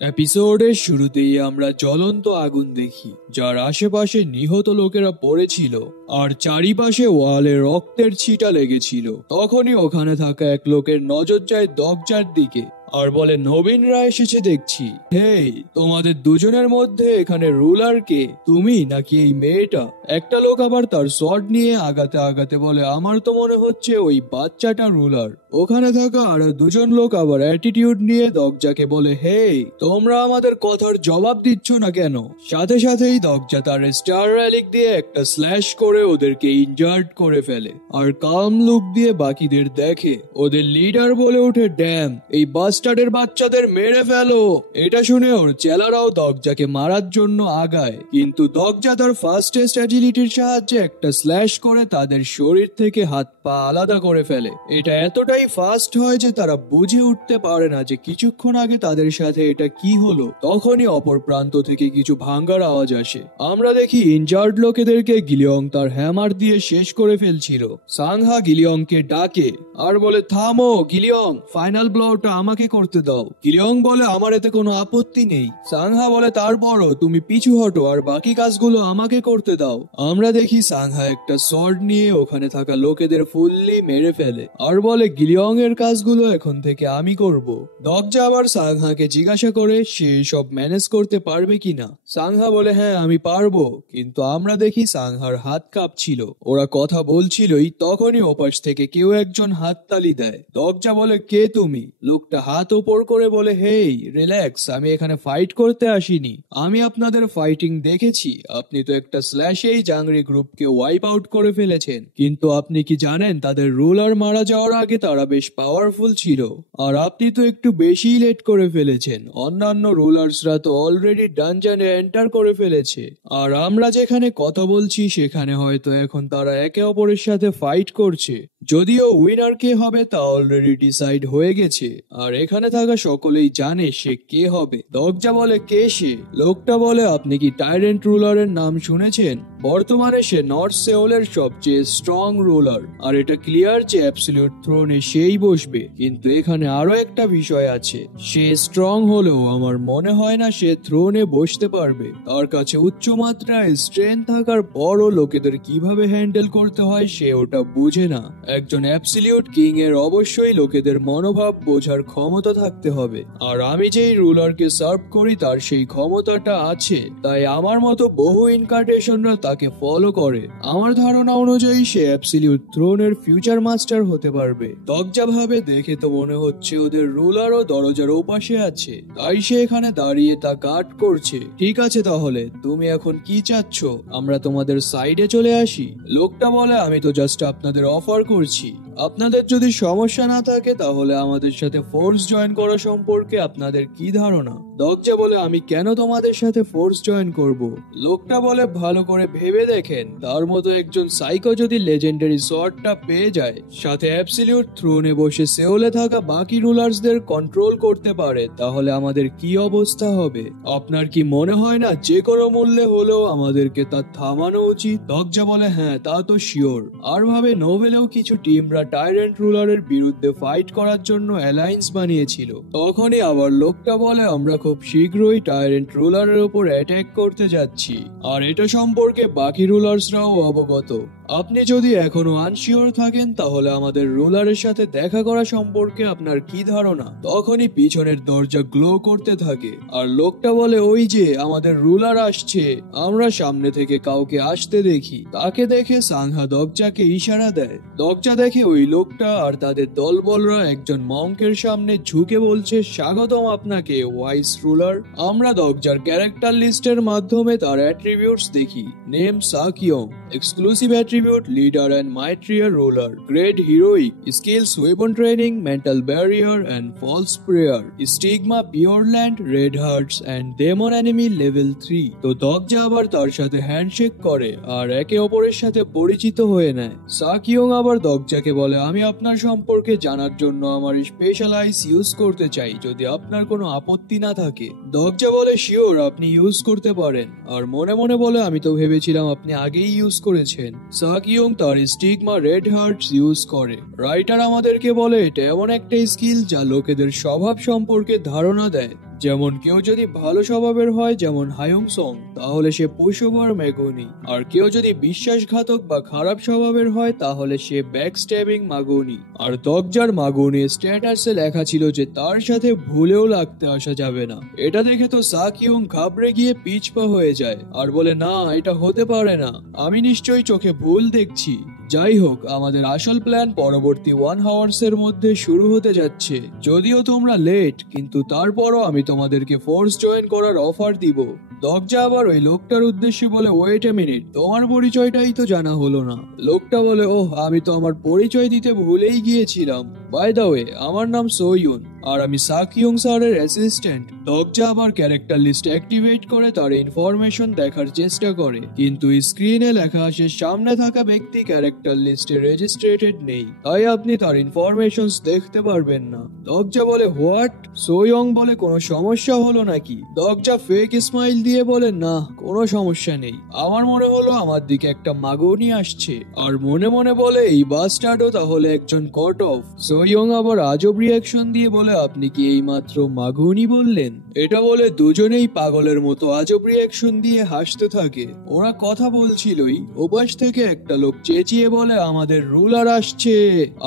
এপিসোডের শুরুতেই আমরা জ্বলন্ত আগুন দেখি, যার আশেপাশে নিহত লোকেরা পড়েছিল আর চারিপাশে ওয়ালে রক্তের ছিটা লেগেছিল। তখনই ওখানে থাকা এক লোকের নজর যায় দরজার দিকে আর বলে, নবীনরা এসেছে দেখছি। হেই, তোমাদের দুজনের মধ্যে এখানে রুলার কে, তুমি নাকি এই মেয়েটা? একটা লোক আবার তার শট নিয়ে আগাতে আগাতে বলে, আমার তো মনে হচ্ছে ওই বাচ্চাটা রুলার। ওখানে থাকা আরো দুজন লোক আবার অ্যাটিটিউড নিয়ে দরজাকে বলে, হেই, তোমরা আমাদের কথার জবাব দিচ্ছ না কেন? সাথে সাথেই দরজা তার স্টার র্যালিক দিয়ে একটা স্ল্যাশ করে ওদেরকে ইনজার্ড করে ফেলে আর কাম লুক দিয়ে বাকিদের দেখে। ওদের লিডার বলে ওঠে, ড্যাম, এই বাস্টার্ডের বাচ্চাদের মেরে ফেলো। এটা শুনে ওর চেলারাও দরজাকে মারার জন্য আগায়, কিন্তু দরজা তার ফাস্টেস্ট অ্যাজিলিটির সাহায্যে একটা স্ল্যাশ করে তাদের শরীর থেকে হাত পা আলাদা করে ফেলে। এটা এতটাই ফাস্ট হয় যে তারা বুঝে উঠতে পারে না যে কিছুক্ষণ আগে তাদের সাথে এটা কি হলো। তখনই অপর প্রান্ত থেকে কিছু ভাঙ্গার আওয়াজ আসে। আমরা দেখি ইনজার্ড লোকেদেরকে গিলিয়ং তার হ্যামার দিয়ে শেষ করে ফেলছিল। সাংহা গিলিয়ংকে ডাকে আর বলে, থামো গিলিয়ং, ফাইনাল ব্লোটা আমাকে করতে দাও। গিলিয়ং বলে, আমার এতে কোনো আপত্তি নেই। সাংহা বলে, তারপরও তুমি পিছু হটো আর বাকি কাজগুলো আমাকে করতে দাও। আমরা দেখি সাংহা একটা সর্ড নিয়ে ওখানে থাকা লোকেদের ফুললি মেরে ফেলে আর বলে, গিলিয়ং এর কাজগুলো এখন থেকে আমি করব। দরজা আবার সাংহাকে জিজ্ঞাসা করে সে সব ম্যানেজ করতে পারবে কিনা। সাংহা বলে, হ্যাঁ আমি পারবো। কিন্তু আমরা দেখি সাংহার হাত কাঁপছিল। ওরা কথা বলছিলই, তখনই ওপাশ থেকে কেউ একজন হাততালি দেয়। দরজা বলে, কে তুমি? লোকটা হাত ওপর করে বলে, হেই রিল্যাক্স, আমি এখানে ফাইট করতে আসিনি। আমি আপনাদের ফাইটিং দেখেছি। আপনি তো একটা স্ল্যাশেই জাংরি গ্রুপকে ওয়াইপ আউট করে ফেলেছেন, কিন্তু আপনি কি জানেন তাদের রুলার মারা যাওয়ার আগে তারা বেশ পাওয়ারফুল ছিল। আর আপনি তো একটু বেশি লেট করে ফেলেছেন। অন্যান্য রুলার্সরা তো অলরেডি ডানজানে এন্টার করে ফেলেছে, আর আমরা যেখানে কথা বলছি সেখানে হয়তো এখন তারা একে অপরের সাথে ফাইট করছে। যদিও উইনার কে হবে তা অলরেডি ডিসাইড হয়ে গেছে, আর এখানে থাকা সকলেই জানে সে কে হবে। দরজা বলে, কে সে? লোকটা বলে, আপনি কি টাইরেন্ট রুলারের নাম শুনেছেন? বর্তমানে সে নর্থ সেওলের সবচেয়ে স্ট্রং রুলার, আর এটা ক্লিয়ার যে অ্যাবসলিউট থ্রোনে সেই বসবে। কিন্তু এখানে আরো একটা বিষয় আছে, সে স্ট্রং হলেও আমার মনে হয় না সে থ্রোনে বসতে পারবে। তার কাছে উচ্চ মাত্রায় স্ট্রেংথ থাকার পরও লোকেদের কিভাবে হ্যান্ডেল করতে হয় সে ওটা বুঝে না। একজন অ্যাবসলিউট কিং এর অবশ্যই লোকেদের মনোভাব বোঝার ক্ষমতা থাকতে হবে, আর আমি যেই রুলারকে সার্ভ করি তার সেই ক্ষমতাটা আছে। তাই আমার মতো বহু ইনকার্নেশনরা তাকে ফলো করে। আমার ধারণা অনুযায়ী সে অ্যাবসলিউট থ্রোনের ফিউচার মাস্টার হতে পারবে। দরজা ভাবে, দেখে তো মনে হচ্ছে ওদের রুলারও দরজার ওপাশে আছে, তাই সে এখানে দাঁড়িয়ে তা গার্ড করছে। ঠিক আছে, তাহলে তুমি এখন কি চাচ্ছ? আমরা তোমাদের সাইডে চলে আসি? লোকটা বলে, আমি তো জাস্ট আপনাদের অফার করছি। আপনাদের যদি সমস্যা না থাকে তাহলে আমাদের সাথে ফোর্স জয়েন করা সম্পর্কে আপনাদের কি ধারণা? দরজা বলে, আমি কেন তোমাদের সাথে ফোর্স জয়েন করব? লোকটা বলে, ভালো করে ভেবে দেখেন, তার মতো একজন সাইকো যদি লেজেন্ডারি শটটা পেয়ে যায়, সাথে অ্যাবসলিউট থ্রোনে বসে সেওলে থাকা বাকি রুলার্সদের কন্ট্রোল করতে পারে, তাহলে আমাদের কি অবস্থা হবে? আপনার কি মনে হয় না যে কোনো মূল্যে হলেও আমাদেরকে তা থামানো উচিত? দরজা বলে, হ্যাঁ তা তো শিওর। আর ভাবে, নোভেলেও কিছু টিমরা টাইরেন্ট রুলারের বিরুদ্ধে ফাইট করার জন্য অ্যালায়েন্স বানিয়েছিল। তখনই আবার লোকটা বলে, আমরা খুব শীঘ্রই টাইরেন্ট রুলারের উপর অ্যাটাক করতে যাচ্ছি, আর এটা সম্পর্কে বাকি রুলার্সরাও অবগত। আপনি যদি এখনো আনশিওর থাকেন তাহলে আমাদের রুলারের সাথে দেখা করা সম্পর্কে আপনার কি ধারণা? তখনই পিছনের দরজা গ্লো করতে থাকে, আর লোকটা বলে, ওই যে আমাদের রুলার আসছে। আমরা সামনে থেকে কাউকে আসতে দেখি। তাকে দেখে সাংহা দরজাকে ইশারা দেয়। দরজা দেখে ওই লোকটা আর তাদের দলবলরা একজন মঙ্কের সামনে ঝুঁকে বলছে, স্বাগতম আপনাকে ওয়াইস রুলার। আমরা দরজার ক্যারেক্টার লিস্টের মাধ্যমে তার অ্যাট্রিবিউটস দেখি। Name Sakiyong, exclusive attribute leader and mightier ruler, great heroic, skills weapon training, mental barrier and false prayer, stigma pure land, red hearts and demon enemy level 3। তো দরজা আবার তার সাথে হ্যান্ডশেক করে আর একে অপরের সাথে পরিচিত হয়ে নেয়। সাকিয়ং আবার দরজাকে বলে, আমি আপনার সম্পর্কে জানার জন্য আমার স্পেশাল আইস ইউজ করতে চাই, যদি আপনার কোনো আপত্তি না থাকে। দরজা বলে, শিওর, আপনি ইউজ করতে পারেন। আর মনে মনে বলে, আমি তো ভেবেছিলাম আপনি আগেই ইউজ করেছেন। সাকিয়ং তার স্টিগমা রেড হার্টস ইউজ করে। রাইটার আমাদেরকে বলে, এটা এমন একটা স্কিল যা লোকেদের স্বভাব সম্পর্কে ধারণা দেয়। যেমন কেউ যদি ভালো স্বভাবের হয় যেমন হায়ুং সং, তাহলে সে পুষ্যবর মেগুনি। আর কেউ যদি বিশ্বাসঘাতক বা খারাপ স্বভাবের হয় তাহলে সে ব্যাকস্ট্যাবিং মাগুনি। আর দগজার মাগুনি স্ট্যাটাসে লেখা ছিল যে তার সাথে ভুলেও লাগতে আসা যাবে না। এটা দেখে তো সাকিউং ঘাবড়ে গিয়ে পিছপা হয়ে যায় আর বলে, না এটা হতে পারে না, আমি নিশ্চয়ই চোখে ভুল দেখছি। যাই হোক, আমাদের আসল প্ল্যান পরবর্তী 1 আওয়ার্সের মধ্যে শুরু হতে যাচ্ছে। যদিও তোমরা লেট, কিন্তু তারপরও আমি তোমাদেরকে ফোর্স জয়েন করার অফার দিব। দগজা আবার ওই লোকটার উদ্দেশ্যে বলে, ওয়েট এ মিনিট, তোমার পরিচয়টাই তো জানা হলো না। লোকটা বলে, ওহ আমি তো আমার পরিচয় দিতে ভুলেই গিয়েছিলাম। বাই দ্য ওয়ে, আমার নাম সোয়ুন আর আমি সাকিউং স্যারের অ্যাসিস্ট্যান্ট। দগজা আবার ক্যারেক্টার লিস্ট অ্যাক্টিভেট করে তার ইনফরমেশন দেখার চেষ্টা করে, কিন্তু স্ক্রিনে লেখা আসে সামনে থাকা ব্যক্তি ক্যারেক্টার লিস্টে রেজিস্ট্রেটেড নেই, তাই আপনি তার ইনফরমেশনস দেখতে পারবেন না। দগজা বলে, হোয়াট? সোয়ং বলে, কোনো সমস্যা হলো নাকি? দগজা ফেক স্মাইল দিয়ে বলে, না কোনো সমস্যা নেই, আমার মনে হলো আমার দিকে একটা মাগুনি আসছে। আর মনে মনে বলে, এই বাস্টার্ডও তাহলে একজন কট অফ। সোয়ং আবার আজব রিয়াকশন দিয়ে বলে, আপনি কি এই মাত্র মাগুনি বললেন? এটা বলে দুজনেই পাগলের মতো আজব রিয়াকশন দিয়ে হাসতে থাকে। ওরা কথা বলছিলই, ওপাশ থেকে একটা লোক চেঁচিয়ে বলে, আমাদের রুলার আসছে।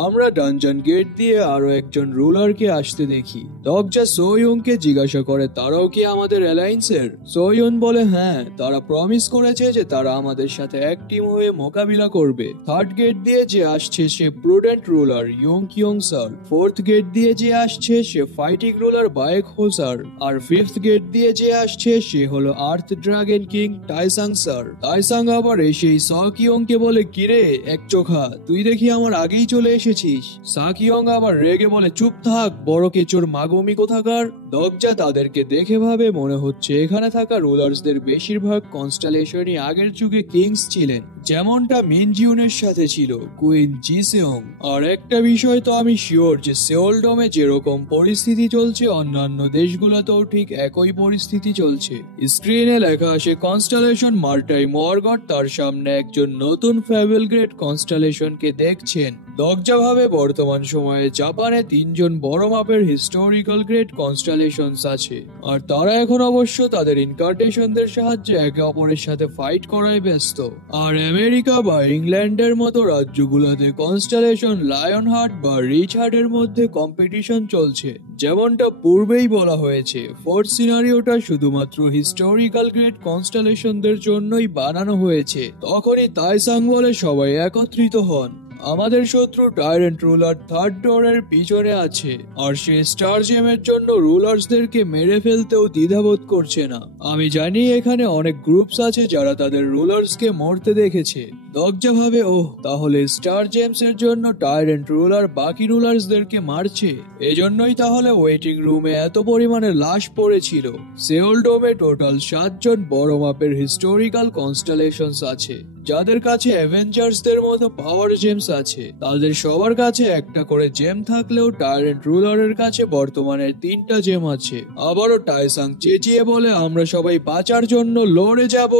আমরা ডানজন গেট দিয়ে আরো একজন রুলারকে আসতে দেখি। দগজা সোয়ুনকে জিজ্ঞাসা করে, তারাও কি আমাদের অ্যালায়েন্সের? সোয়ুন বলে, হ্যাঁ, তারা প্রমিস করেছে যে তারা আমাদের সাথে এক টিম হয়ে মোকাবিলা করবে। থার্ড গেট দিয়ে যে আসছে সে prudent ruler Yong Kyong sir, fourth gate দিয়ে যে আসছে সে ফাইটিং রুলার বায়েক হো স্যার, আর ফিফথ গেট দিয়ে যে আসছে সে হলো আর্থ ড্রাগন কিং টাইসাং স্যার। টাইসাং আবার এসেই সাকিয়ংকে বলে, কিরে এক চোখা, তুই দেখি আমার আগেই চলে এসেছিস। সাকিয়ং আবার রেগে বলে, চুপ থাক বড় কেচোর মাগমি কোথাকার। দগজা তাদেরকে দেখে ভাবে মনে হচ্ছে এখানে থাকা রুলার্সদের বেশিরভাগ কনস্টেলেশনই আগের যুগে কিংস ছিলেন, যেমনটা মিনজিউনের সাথে ছিল কুইন জিসেওং। আর একটা বিষয় তো আমি শিওর যে সেওলডমে যেরকম পরিস্থিতি চলছে অন্যান্য দেশগুলোতেও ঠিক একই পরিস্থিতি চলছে। স্ক্রিনে লেখা আসে কনস্টেলেশন মার্টাই মর্গট তার সামনে একজন নতুন ফ্যাবেল গ্রেড কনস্টেলেশনকে দেখছেন। দগজা ভাবে বর্তমান সময়ে জাপানে 3 জন বড় মাপের হিস্টোরিক্যাল গ্রেড কনস্টেলেশনস আছে, আর তারা এখন অবশ্য তাদের ইনকার্টেশনদের সাহায্যে একে অপরের সাথে ফাইট করায় ব্যস্ত। আর আমেরিকা বা ইংল্যান্ডের মতো রাজ্যগুলোতে কনস্টেলেশন লায়ন হার্ট বা রিচ হার্টের মধ্যে কম্পিটিশন চলছে। যেমনটা পূর্বেই বলা হয়েছে, ফোর্থ সিনারিওটা শুধুমাত্র হিস্টোরিক্যাল গ্রেড কনস্টেলেশনদের জন্যই বানানো হয়েছে। তখনই তাইসাং বলে, সবাই একত্রিত হন, আমাদের শত্রু টাইরেন্ট রুলার থার্ড ডোরের পিছনে আছে, আর সে স্টার জেমের জন্য রুলার্সদেরকে মেরে ফেলতেও দ্বিধাবোধ করছে না। আমি জানি এখানে অনেক গ্রুপস আছে যারা তাদের রুলার্সকে মরতে দেখেছে। দগজা ভাবে, ওহ তাহলে স্টার জেমস এর জন্য টাইরেন্ট রুলার বাকি রুলার্সদেরকে মারছে, এজন্যই তাহলে ওয়েটিং রুমে এত পরিমাণে লাশ পড়েছিল। সেওলডোমে টোটাল 7 জন বড় মাপের হিস্টোরিক্যাল কনস্টেলেশনস আছে, যাদের কাছে অ্যাভেঞ্জার্সদের মতো পাওয়ার জেমস আছে। তাদের সবার কাছে একটা করে জেম থাকলেও টাইরেন্ট রুলারের কাছে বর্তমানে 3টা জেম আছে। আবারও টাইসাং চেঁচিয়ে বলে, আমরা সবাই বাঁচার জন্য লড়ে যাব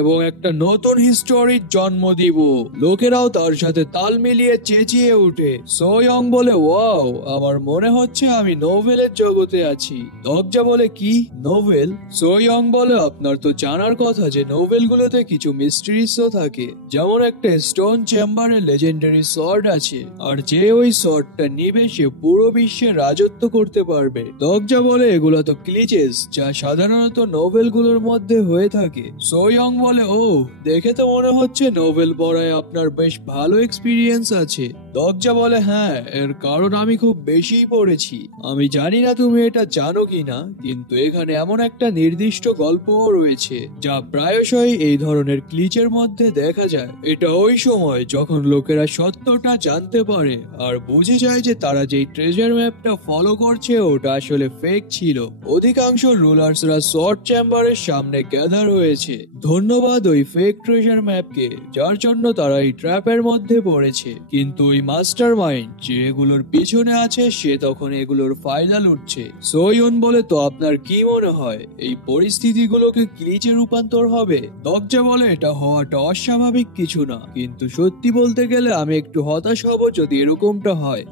এবং একটা নতুন হিস্টোরির জন্ম দিব। লোকেরাও তার সাথে তাল মিলিয়ে চেঁচিয়ে উঠে। সোয়ং বলে, ওয়াও, আমার মনে হচ্ছে আমি নোভেলের জগতে আছি। দগজা বলে, কি নোভেল? সোয়ং বলে, আপনার তো জানার কথা যে নোভেলগুলোতে কিছু মিস্ট্রিজও থাকে, যেমন একটা স্টোন চেম্বারে লেজেন্ডারি সর্ড আছে, আর যে ওই সর্ডটা নিবে সে পুরো বিশ্বে রাজত্ব করতে পারবে। দগজা বলে, এগুলো তো ক্লিচেস যা সাধারণত নোভেলগুলোর মধ্যে হয়ে থাকে। সোয়ং বলে, ও দেখে তো মনে হচ্ছে নোভেল পড়ায় আপনার বেশ ভালো এক্সপিরিয়েন্স আছে। দগজা বলে, হ্যাঁ, এর কারণ আমি খুব বেশিই পড়েছি। আমি জানি না তুমি এটা জানো কিনা, কিন্তু এখানে এমন একটা নির্দিষ্ট গল্পও রয়েছে যা প্রায়শই এই ধরনের ক্লিচের মধ্যে দেখা যায়। এটা ওই সময় যখন লোকেরা সত্যটা জানতে পারে আর বুঝে যায় যে তারা যেই ট্রেজার ম্যাপটা ফলো করছে ওটা আসলে ফেক ছিল। অধিকাংশ রুলার্সরা সর্ট চেম্বারের সামনে গ্যাদার হয়েছে ধন্যবাদ ওই ফেক ট্রেজার ম্যাপকে, যার জন্য তারা এই ট্র্যাপের মধ্যে পড়েছে। কিন্তু ওই মাস্টারমাইন্ড যে এগুলোর পিছনে আছে সে তখন এগুলোর ফায়দা লুটছে। সোয়ন বলে, তো আপনার কি মনে হয় এই পরিস্থিতিগুলোকে গ্লিচে রূপান্তর হবে? দরজা বলে, এটা হওয়াটা অস্বাভাবিক কিছু না, কিন্তু সত্যি বলতে গেলে আমি একটু হতাশ হব যদি এরকমটা হয়।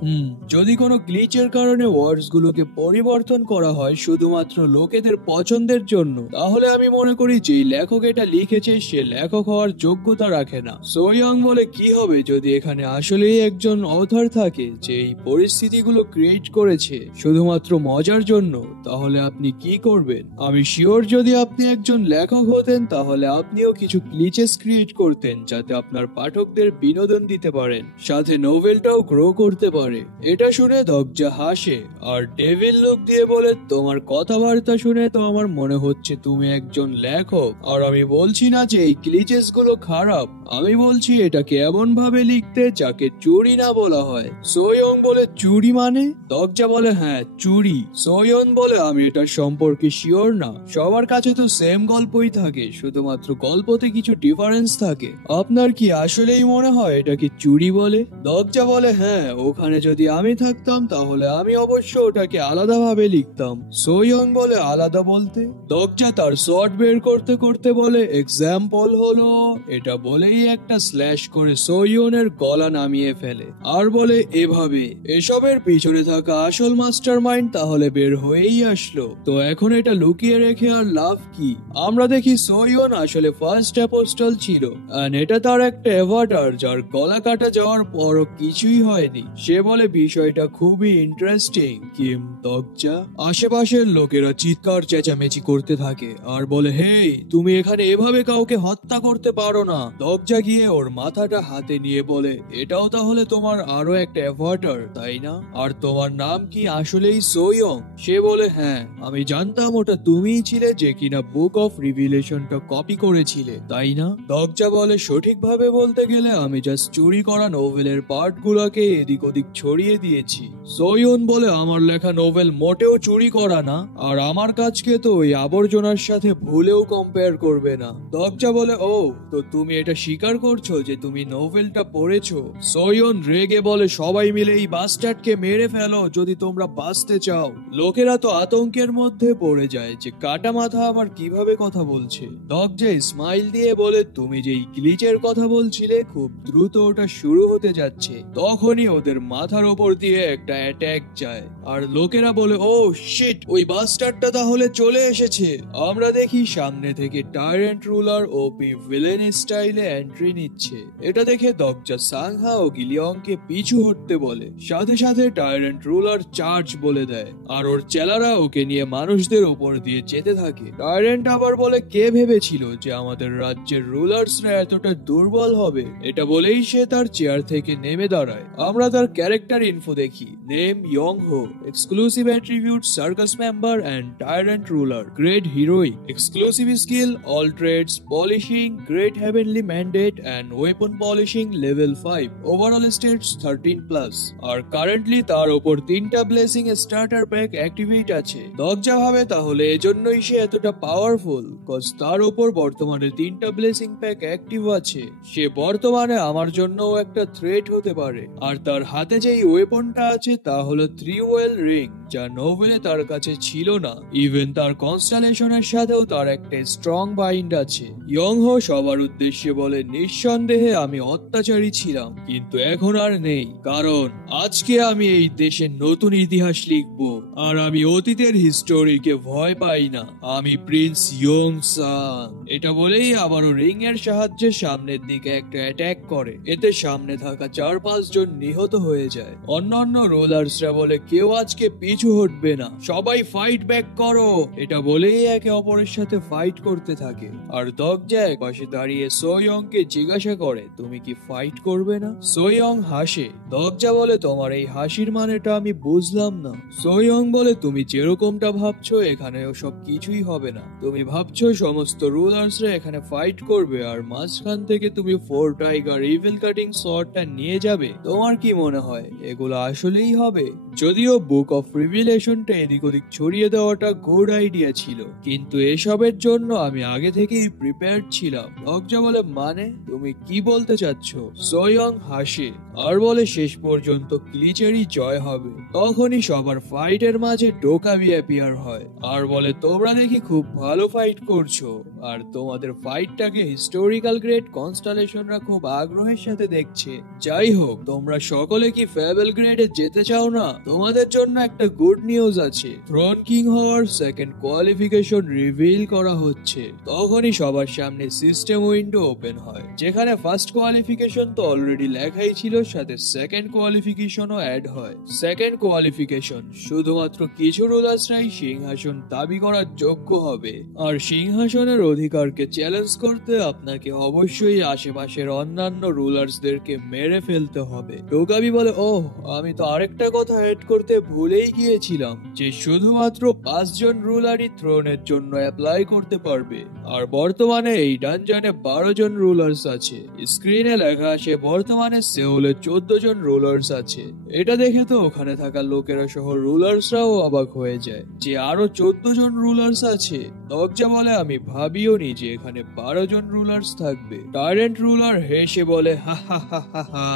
যদি কোনো গ্লিচের কারণে ওয়ার্ডস গুলোকে পরিবর্তন করা হয় শুধুমাত্র লোকেদের পছন্দের জন্য, তাহলে আমি মনে করি যে লেখক এটা লিখেছে সে লেখক হওয়ার যোগ্যতা রাখে না। সোয়ং বলে, কি হবে যদি এখানে আসলেই একজন অথর থাকে যে এই পরিস্থিতিগুলো ক্রিয়েট করেছে শুধুমাত্র মজার জন্য, তাহলে আপনি কি করবেন? আমি শিওর যদি আপনি একজন লেখক হতেন তাহলে আপনিও কিছু গ্লিচেস ক্রিয়েট করতেন যাতে আপনার পাঠকদের বিনোদন দিতে পারেন, সাথে নোভেলটাও গ্রো করতে পারে। এটা শুনে দরজা হাসে আর ডেভিল লুক দিয়ে বলে, তোমার কথাবার্তা শুনে তো আমার মনে হচ্ছে তুমি একজন লেখক, আর আমি বলছি না যে এই গ্লিচেস গুলো খারাপ, আমি বলছি এটাকে এমন ভাবে লিখতে যাকে চুরি না বলা হয়। সোয়ং বলে, চুরি মানে? দরজা বলে, হ্যাঁ চুরি। সোয়ং বলে, আমি এটা সম্পর্কে শিওর না, সবার কাছে তো সেম গল্পই থাকে, শুধুমাত্র গল্পতে কিছু ডিফারেন্স থাকে। আপনার কি আসলেই মনে হয় এটাকে চুরি বলে? দরজা বলে, হ্যাঁ, ওখানে যদি আমি থাকতাম তাহলে আমি অবশ্য ওটাকে আলাদাভাবে লিখতাম। সোয়ং বলে, আলাদা বলতে? দরজা তার শর্ট বের করতে করতে বলে, এক্সাম্পল হলো, এটা বলেই একটা স্ল্যাশ করে সোয়নের গলা নামিয়ে ফেলে আর বলে, এভাবে এসবের পিছনে থাকা আসল মাস্টারমাইন্ড তাহলে বের হয়েই আসলো, তো এখন এটা লুকিয়ে রেখে আর লাভ কি? আমরা দেখি সোয়ন আসলে ফার্স্ট অ্যাপোস্টল ছিল, আর এটা তার একটা অ্যাভাটার যার গলা কাটা যাওয়ার পরও কিছুই হয়নি। সে বলে, বিষয়টা খুবই ইন্টারেস্টিং। কিম দরজা আশেপাশের লোকেরা চিৎকার চেঁচামেচি করতে থাকে আর বলে, হেই, তুমি এখানে এভাবে কাউকে হত্যা করতে পারো না। দরজা গিয়ে ওর মাথাটা হাতে নিয়ে বলে, এটাও তাহলে তোমার আরো একটা অ্যাভাটার, তাই না? আর তোমার নাম কি আসলেই সোয়ং? সে বলে, হ্যাঁ, আমি জানতাম ওটা তুমিই ছিলে যে কিনা বুক অফ রিভিলেশনটা কপি করেছিলে, তাই না? দরজা বলে, সঠিকভাবে বলতে গেলে আমি জাস্ট চুরি করা নোভেলের পার্ট গুলাকে এদিক ওদিক ছড়িয়ে দিয়েছি। সোয়ন বলে, আমার লেখা নোভেল মোটেও চুরি করা না, আর আমার কাজকে তো ওই আবর্জনার সাথে ভুলেও কম্পেয়ার করবে না। দরজা বলে, ও, তো তুমি এটা স্বীকার করছো যে তুমি নোভেলটা পড়েছো? সোয়ন রেগে বলে, সবাই মিলে এই বাস্টার্ডকে মেরে ফেলো যদি তোমরা বাঁচতে চাও। লোকেরা তো আতঙ্কের মধ্যে পড়ে যায় যে কাটা মাথা আবার কিভাবে কথা বলছে। দরজা স্মাইল দিয়ে বলে, তুমি যেই গ্লিচের কথা বলছিলে খুব দ্রুত ওটা শুরু হতে যাচ্ছে। তখনই ওদের মাথার ওপর দিয়ে একটা অ্যাটাক যায় আর লোকেরা বলে, ও শিট, ওই বাস্টারটা তাহলে চলে এসেছে। আমরা দেখি সামনে থেকে টাইরেন্ট রুলার ওপি ভিলেন স্টাইলে এন্ট্রি নিচ্ছে। এটা দেখে দরজা সাংহা ও গিলিয়ংকে পিছু হটতে বলে, সাথে সাথে টাইরেন্ট রুলার চার্জ বলে দেয় আর ওর চেলারা ওকে নিয়ে মানুষদের উপর দিয়ে যেতে থাকে। টাইরেন্ট আবার বলে, কে ভেবেছিল যে আমাদের রাজ্যের রুলার্সরা এতটা দুর্বল হবে? এটা বলেই সে তার চেয়ার থেকে নেমে দাঁড়ায়। আমরা তার ক্যারেক্টার ইনফো দেখি, name Young Ho, exclusive attribute circus member and tyrant ruler, great heroic, exclusive skill all trades, polishing, great heavenly mandate and weapon polishing level 5, overall stats 13+, আর কারেন্টলি তার উপর 3টা ব্লেসিং স্টার্টার প্যাক অ্যাক্টিভেট আছে। দরজা ভাবে তাহলে এজন্যই সে এতটা পাওয়ারফুল, কজ তার উপর বর্তমানে 3টা ব্লেসিং প্যাক অ্যাক্টিভ আছে। সে বর্তমানে আমার জন্যও একটা থ্রেট হতে পারে। আর তার হাতে যেই ওয়েপনটা আছে তা হলো 3-ওয়েল রিং, যা নোভেলে তার কাছে ছিল না। ইভেন তার কনস্টালেশনের সাথেও তার একটা স্ট্রং বাইন্ড আছে। ইয়ং হো সবার উদ্দেশ্যে বলে, নিঃসন্দেহে আমি অত্যাচারী ছিলাম, কিন্তু এখন আর নেই, কারণ আজকে আমি এই দেশের নতুন ইতিহাস লিখব, আর আমি অতীতের হিস্টোরিকে ভয় পাই না। আমি প্রিন্স ইয়ং সান। এটা বলেই আবারও রিং এর সাহায্যে সামনের দিকে একটা অ্যাটাক করে। এতে সামনে থাকা 4-5 জন নিহত হয়ে যায়। অন্যান্য রোলার্সরা বলে, কেউ আজকে পিছু হটবে না, সবাই ফাইট ব্যাক করো। এটা বলেই একে অপরের সাথে ফাইট করতে থাকে। আর দরজা এক পাশে দাঁড়িয়ে সোয়ংকে জিজ্ঞাসা করে, তুমি কি ফাইট করবে না? সোয়ং হাসে। দরজা বলে, তোমার এই হাসির মানেটা আমি বুঝলাম না। সোয়ং বলে, তুমি যেরকমটা ভাবছো এখানে সব কিছুই হবে না। তুমি ভাবছো সমস্ত রুলার্সরা এখানে ফাইট করবে আর মাঝখান থেকে তুমি 4 টাইগার ইভিল কাটিং শর্টটা নিয়ে যাবে? তোমার কি মনে হয় এগুলো আসলেই হবে? যদিও বুক অফ রিভিলেশনটা এদিক ওদিক ছড়িয়ে দেওয়াটা গুড আইডিয়া ছিল, কিন্তু এসবের জন্য আমি আগে থেকেই প্রিপেয়ার্ড ছিলাম। দরজা বলে, মানে তুমি কি বলতে চাচ্ছ? সোয়ং হাসে আর বলে শেষ পর্যন্ত ক্লিচেরই জয় হবে। তখনই সবার ফাইটের মাঝে ডোকাবি অ্যাপিয়ার হয় আর বলে তোমরা দেখি খুব ভালো ফাইট করছো, আর তোমাদের ফাইটটাকে হিস্টোরিক্যাল গ্রেট কনস্টালেশনরা খুব আগ্রহের সাথে দেখছে। যাই হোক, তোমরা সকলে কি ফেবেল গ্রেডে যেতে চাও না? তোমাদের জন্য একটা গুড নিউজ আছে, থ্রোন কিং হওয়ার সেকেন্ড কোয়ালিফিকেশন রিভিল করা হচ্ছে। তখনই সবার সামনে সিস্টেম উইন্ডো ওপেন হয়, যেখানে ফার্স্ট কোয়ালিফিকেশন তো অলরেডি লেখাই ছিল, সাথে সেকেন্ড কোয়ালিফিকেশনও অ্যাড হয়। সেকেন্ড কোয়ালিফিকেশন শুধুমাত্র কিছু রুলার্সরাই সিংহাসন দাবি করার যোগ্য হবে, আর সিংহাসনের অধিকারকে চ্যালেঞ্জ করতে আপনাকে অবশ্যই আশেপাশের অন্যান্য রুলার্সদেরকে মেরে ফেলতে হবে। ডোকাবি বলে, ওহ, আমি তো আরেকটা কথা এড করতে ভুলেই গিয়েছিলাম, যে শুধুমাত্র 5 জন রুলারই থ্রোনের জন্য অ্যাপ্লাই করতে পারবে, আর বর্তমানে এই ডানজনে 12 জন রুলার্স আছে। স্ক্রিনে লেখা আসে বর্তমানে সেউলে 14 জন রুলার্স আছে। এটা দেখে তো ওখানে থাকা লোকেরা সহ রুলার্সরাও অবাক হয়ে যায় যে আরো 14 জন রুলার্স আছে। দরজা বলে, আমি ভাবিও নি যে এখানে 12 জন রুলার্স থাকবে। টাইরেন্ট রুলার হেসে বলে, হা হা হা হা হা,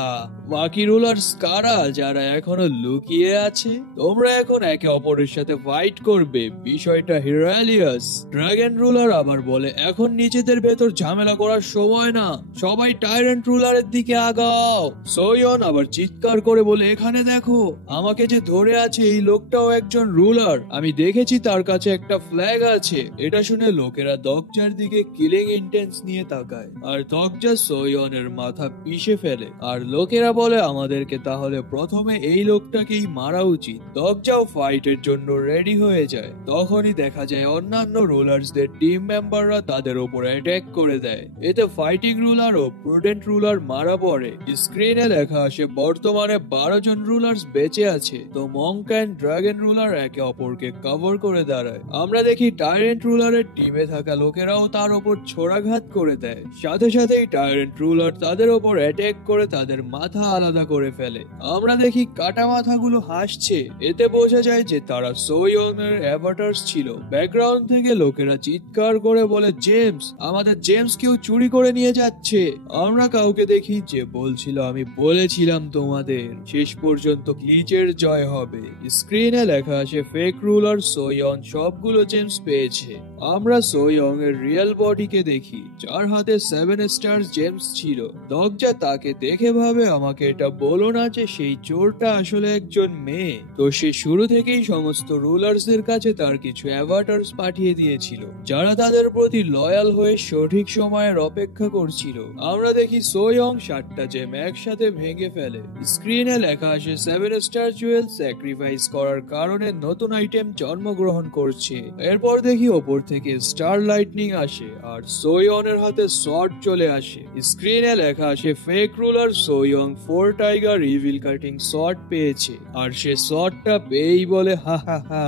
বাকি রুলার্স কারা যারা এখনো লুকিয়ে আছে? তোমরা এখন একে অপরের সাথে ফাইট করবে, বিষয়টা হিরালিয়াস। ড্রাগন রুলার আবার বলে, এখন নিজেদের ভেতর ঝামেলা করার সময় না, সবাই টাইরেন্ট রুলারের দিকে আগাও। সোয়ন আবার চিৎকার করে বলে, এখানে দেখো, আমাকে যে ধরে আছে এই লোকটাও একজন রুলার, আমি দেখেছি তার কাছে একটা ফ্ল্যাগ আছে। এটা শুনে লোকেরা দগজার দিকে কিলিং ইন্টেন্স নিয়ে তাকায়, আর দগজা সোয়নের মাথা পিষে ফেলে, আর লোকেরা বলে আমাদেরকে তাহলে প্রথমে এই লোকটাকেই মারা উচিত। দগজাও ফাইটের জন্য রেডি হয়ে যায়। তখনই দেখা যায় অন্যান্য রুলার্সদের টিম মেম্বাররা তাদের উপর অ্যাটাক করে দেয়। এতে ফাইটিং রুলার ও প্রুডেন্ট রুলার মারা পড়ে। স্ক্রিনে লেখা আসে বর্তমানে 12 জন রুলার্স বেঁচে আছে, তো মঙ্ক এন্ড ড্রাগন রুলার একে অপরকে কভার করে দাঁড়ায়। আমরা দেখি টাইরেন্ট রুলারের টিমে থাকা লোকেরাও তার উপর ছোড়াঘাত করে দেয়, সাথে সাথেই টাইরেন্ট রুলার তাদের উপর অ্যাটাক করে তাদের মাথা আলাদা করে ফেলে। আমরা দেখি কাটা মাথাগুলো হাসছে, এতে বোঝা যায় যে তারা সোয়নের অ্যাভাটার্স ছিল। ব্যাকগ্রাউন্ড থেকে লোকেরা চিৎকার করে বলে, জেমস, আমাদের জেমস কেউ চুরি করে নিয়ে যাচ্ছে। আমরা কাউকে দেখি যে বলছিল, আমি বলেছিলাম তোমাদের, শেষ পর্যন্ত গ্লিচের জয় হবে। স্ক্রিনে লেখা আসে ফেক রুলার সোয়ন সবগুলো জেমস পেয়েছে। আমরা সোয়ং এর রিয়েল বডিকে দেখি, যার হাতে 7 স্টার জেমস ছিল। দগজা তাকে দেখে ভাবে, আমাকে এটা বলো না যে সেই চোরটা আসলে একজন মেয়ে। তো সে শুরু থেকেই সমস্ত রুলার্সদের কাছে তার কিছু অ্যাভাটার্স পাঠিয়ে দিয়েছিল, যারা তাদের প্রতি লয়াল হয়ে সঠিক সময়ের অপেক্ষা করছিল। আমরা দেখি সোয়ং 7টা জেম একসাথে ভেঙে ফেলে। স্ক্রিনে লেখা আসে 7 স্টার জুয়েল স্যাক্রিফাইস করার কারণে নতুন আইটেম জন্মগ্রহণ করছে। এরপর দেখি ওপর থেকে স্টার লাইটনিং আসে আর সোয়নের হাতে শট চলে আসে। স্ক্রিনে লেখা আসে fake ruler Soyung 4 tiger evil cutting shot পেয়েছে, আর সে শটটা পেয়েই বলে, হা হা হা,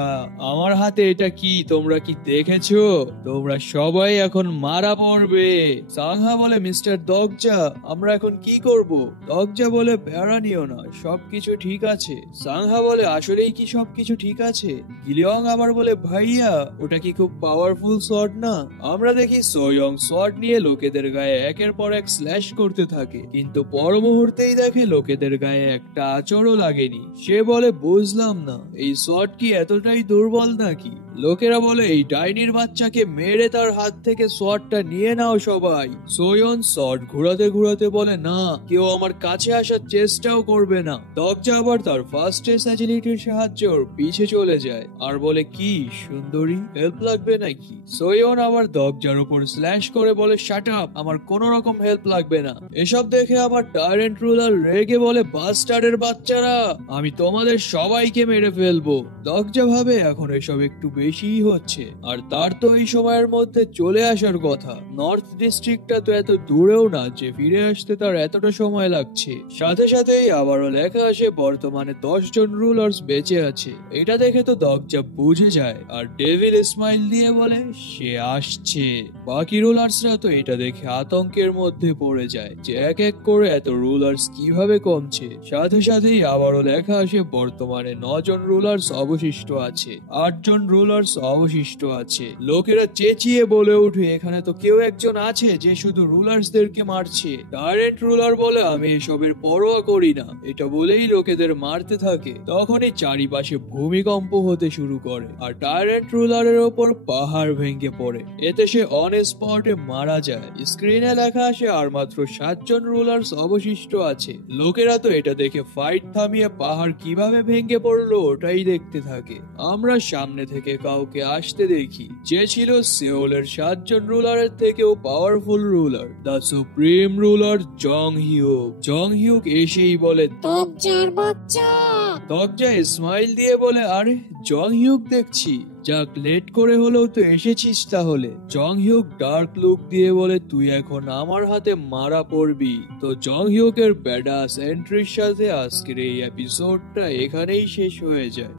আমার হাতে এটা কি তোমরা কি দেখেছো? তোমরা সবাই এখন মারা পড়বে। সাংহা বলে, মিস্টার দগজা, আমরা এখন কি করব? দগজা বলে, প্যারা নিও না, সবকিছু ঠিক আছে। সাংহা বলে, আসলেই কি সবকিছু ঠিক আছে? গিলিয়ং আবার বলে, ভাইয়া, ওটা কি খুব পাওয়ারফুল শট না? আমরা দেখি সোয়ং শট নিয়ে লোকেদের গায়ে একের পর এক স্ল্যাশ করতে থাকে, কিন্তু পর মুহূর্তেই দেখে লোকেদের গায়ে একটা আঁচড়ও লাগেনি। সে বলে, বুঝলাম না, এই শট কি এতটাই দুর্বল নাকি? লোকেরা বলে, এই ডাইনির বাচ্চাকে মেরে তার হাত থেকে শটটা নিয়ে নাও সবাই। সোয়ন শট ঘুরাতে ঘুরাতে বলে, না, কেউ আমার কাছে আসার চেষ্টাও করবে না। দগজা আবার তার ফার্স্ট এজ অ্যাজিলিটির সাহায্যে ওর পিছে চলে যায় আর বলে, কি সুন্দরী, হেল্প লাগবে নাকি? সোয়ন আবার দগজার উপর স্ল্যাশ করে বলে, শাট আপ, আমার কোন রকম হেল্প লাগবে না। এসব দেখে আবার টাইরেন্ট রুলার রেগে বলে, বাস্টার্ডের বাচ্চারা, আমি তোমাদের সবাইকে মেরে ফেলবো। দগজা ভাবে এখন এসব একটু বেশিই হচ্ছে, আর তার তো এই সময়ের মধ্যে চলে আসার কথা। নর্থ ডিস্ট্রিক্টটা তো এত দূরেও না যে ফিরে আসতে তার এতটা সময় লাগছে। সাথে সাথেই আবারও লেখা আসে বর্তমানে 10 জন রুলার্স বেঁচে আছে। এটা দেখে তো দগজা বুঝে যায় আর ডেভিল স্মাইল দিয়ে বলে, সে আসছে। বাকি রুলার্সরা তো এটা দেখে আতঙ্কের মধ্যে পড়ে যায় যে এক এক করে এত রুলার্স কিভাবে কমছে। সাথে সাথেই আবারও লেখা আসে বর্তমানে 9 জন রুলার্স অবশিষ্ট আছে। 8 জন রুলার রুলার্স অবশিষ্ট আছে। লোকেরা চেঁচিয়ে বলে ওঠে, এখানে তো কেউ একজন আছে যে শুধু রুলার্সদেরকে মারছে। টাইরেন্ট রুলার বলে, আমি এসবের পরোয়া করি না। এটা বলেই লোকেদের মারতে থাকে। তখনই চারিপাশে ভূমিকম্প হতে শুরু করে আর টাইরেন্ট রুলারের ওপর পাহাড় ভেঙে পড়ে। এতে সে অন স্পটে মারা যায়। স্ক্রিনে লেখা আসে আর মাত্র 7 জন রুলার্স অবশিষ্ট আছে। লোকেরা তো এটা দেখে ফাইট থামিয়ে পাহাড় কিভাবে ভেঙে পড়লো ওটাই দেখতে থাকে। আমরা সামনে থেকে কাউকে আসতে দেখি, যে ছিল সেওলের 7 জন রুলারের থেকেও powerful ruler, the supreme ruler Jung Hyuk. Jung Hyuk এসেই বলে, তকজার বাচ্চা। তকজা স্মাইল দিয়ে বলে, আরে জং হিউক দেখছি, যাক লেট করে হলেও তো এসেছিস তাহলে। জং হিউক ডার্ক লুক দিয়ে বলে, তুই এখন আমার হাতে মারা পড়বি। তো জং হিউকের ব্যাডাস এন্ট্রির সাথে আজকের এই এপিসোডটা এখানেই শেষ হয়ে যায়।